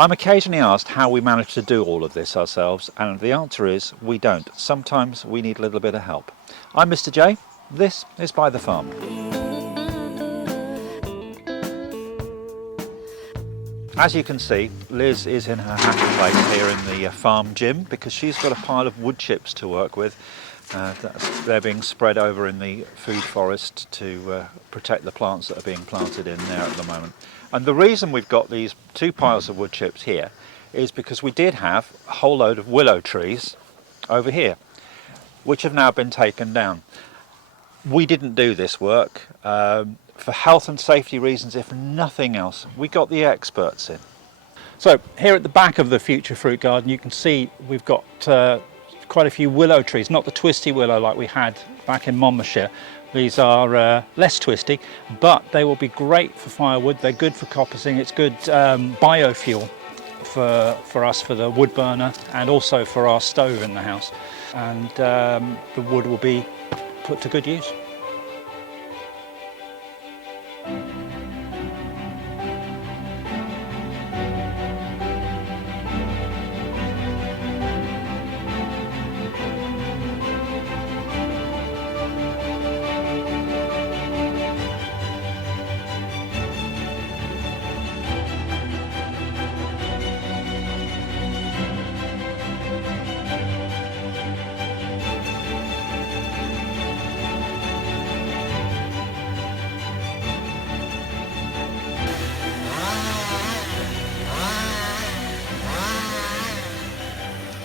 I'm occasionally asked how we manage to do all of this ourselves, and the answer is we don't. Sometimes we need a little bit of help. I'm Mr. J. This is By the Farm. As you can see, Liz is in her happy place here in the farm gym because she's got a pile of wood chips to work with. They're being spread over in the food forest to protect the plants that are being planted in there at the moment. And the reason we've got these two piles of wood chips here is because we did have a whole load of willow trees over here, which have now been taken down. We didn't do this work. For health and safety reasons, if nothing else, we got the experts in. So here at the back of the future fruit garden, you can see we've got quite a few willow trees, not the twisty willow like we had back in Monmouthshire. These are less twisty, but they will be great for firewood. They're good for coppicing. It's good biofuel for us, for the wood burner, and also for our stove in the house. And the wood will be put to good use.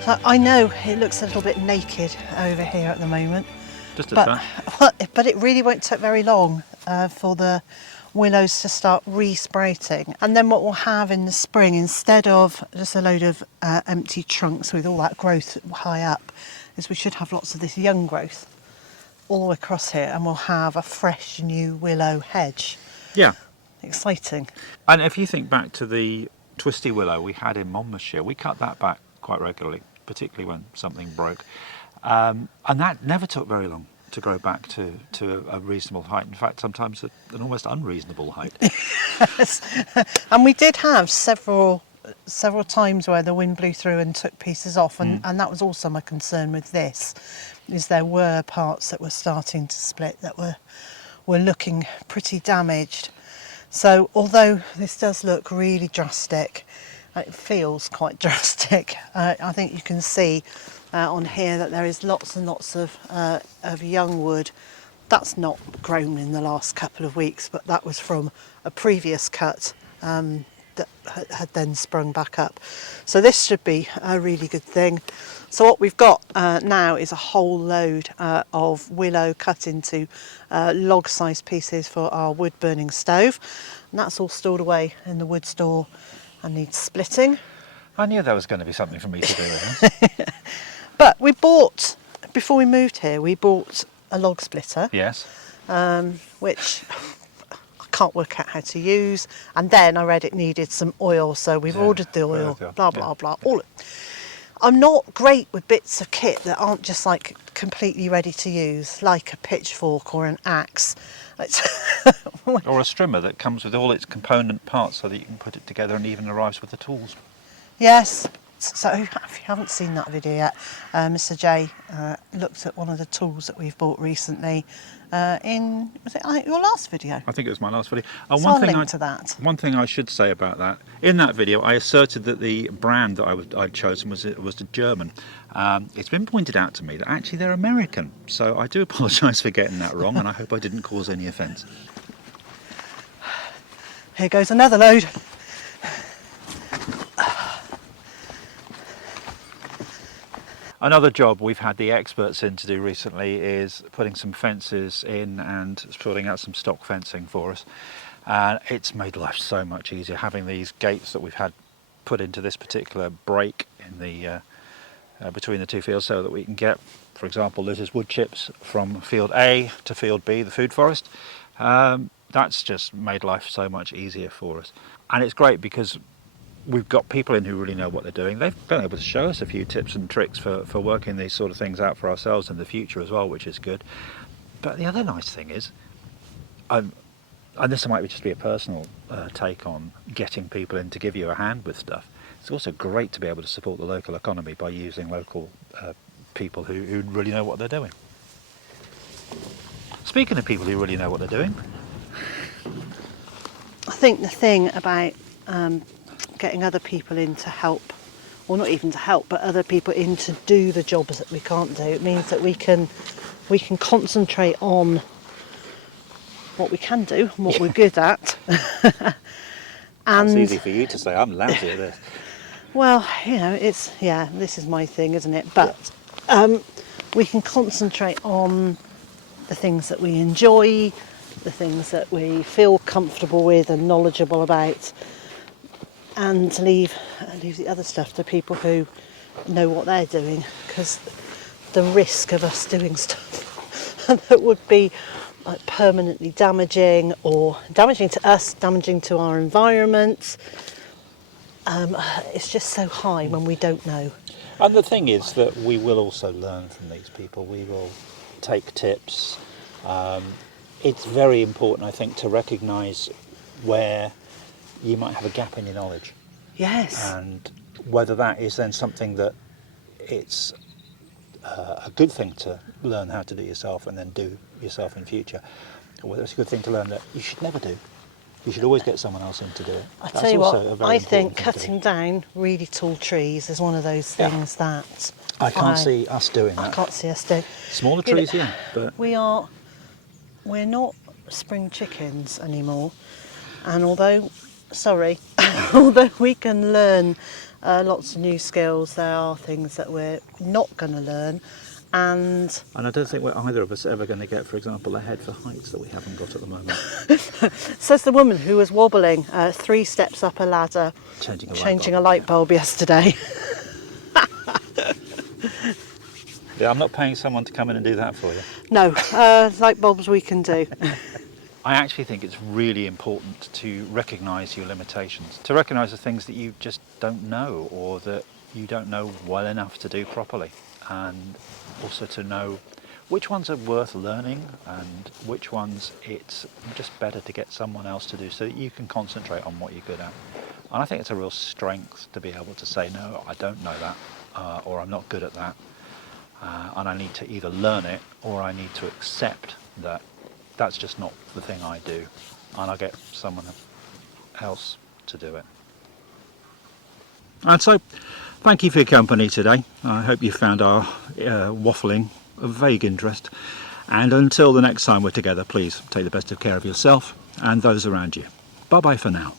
So I know it looks a little bit naked over here at the moment, Just a touch. but it really won't take very long for the willows to start re-sprouting. And then what we'll have in the spring, instead of just a load of empty trunks with all that growth high up, is we should have lots of this young growth all across here, and we'll have a fresh new willow hedge. Yeah. Exciting. And if you think back to the twisty willow we had in Monmouthshire, we cut that back quite regularly, particularly when something broke. And that never took very long to grow back to a reasonable height. In fact, sometimes an almost unreasonable height. Yes. And we did have several times where the wind blew through and took pieces off, and that was also my concern with this, is there were parts that were starting to split that were looking pretty damaged. So although this does look really drastic, it feels quite drastic. I think you can see on here that there is lots and lots of young wood. That's not grown in the last couple of weeks, but that was from a previous cut that had then sprung back up. So this should be a really good thing. So what we've got now is a whole load of willow cut into log-sized pieces for our wood-burning stove. And that's all stored away in the wood store and needs splitting. I knew there was going to be something for me to do with it. But we bought, before we moved here, we bought a log splitter. Yes. Which I can't work out how to use. And then I read it needed some oil, so we've ordered the oil, blah, blah, blah. I'm not great with bits of kit that aren't just like completely ready to use, like a pitchfork or an axe. Or a strimmer that comes with all its component parts so that you can put it together and even arrives with the tools. Yes. So if you haven't seen that video yet, Mr. J looked at one of the tools that we've bought recently was it your last video? I think it was my last video. So I'll link to that. One thing I should say about that, in that video I asserted that the brand that I'd chosen was German. It's been pointed out to me that actually they're American, so I do apologise for getting that wrong, and I hope I didn't cause any offence. Here goes another load. Another job we've had the experts in to do recently is putting some fences in and sorting out some stock fencing for us. And it's made life so much easier having these gates that we've had put into this particular break in the between the two fields, so that we can get, for example, Liz's wood chips from field A to field B, the food forest. That's just made life so much easier for us. And it's great because we've got people in who really know what they're doing. They've been able to show us a few tips and tricks for working these sort of things out for ourselves in the future as well, which is good. But the other nice thing is, and this might just be a personal take on getting people in to give you a hand with stuff, It's also great to be able to support the local economy by using local people who really know what they're doing. Speaking of people who really know what they're doing, I think the thing about getting other people in to help, or not even to help, but other people in to do the jobs that we can't do, it means that we can concentrate on what we can do and what we're good at. And it's easy for you to say, I'm lousy at this. well, you know, this is my thing, isn't it? But we can concentrate on the things that we enjoy, the things that we feel comfortable with and knowledgeable about, and leave the other stuff to people who know what they're doing, because the risk of us doing stuff that would be like permanently damaging, or damaging to us, damaging to our environment, it's just so high when we don't know. And the thing is that we will also learn from these people. We will take tips. It's very important, I think, to recognise where you might have a gap in your knowledge. Yes. And whether that is then something that it's a good thing to learn how to do yourself and then do yourself in future, or whether it's a good thing to learn that you should never do. You should always get someone else in to do it. I tell you what, I think cutting down really tall trees is one of those things that I can't see us doing that. I can't see us doing. Smaller trees, yeah, but we're not spring chickens anymore, and although we can learn lots of new skills, there are things that we're not going to learn. And I don't think we're either of us ever going to get, for example, ahead for heights that we haven't got at the moment. Says the woman who was wobbling 3 steps up a ladder, changing a light bulb yesterday. Yeah, I'm not paying someone to come in and do that for you. No, light bulbs we can do. I actually think it's really important to recognise your limitations, to recognise the things that you just don't know, or that you don't know well enough to do properly, and also to know which ones are worth learning and which ones it's just better to get someone else to do, so that you can concentrate on what you're good at. And I think it's a real strength to be able to say, no, I don't know that, or I'm not good at that, and I need to either learn it or I need to accept that that's just not the thing I do, and I'll get someone else to do it. And so, thank you for your company today. I hope you found our waffling of vague interest. And until the next time we're together, please take the best of care of yourself and those around you. Bye-bye for now.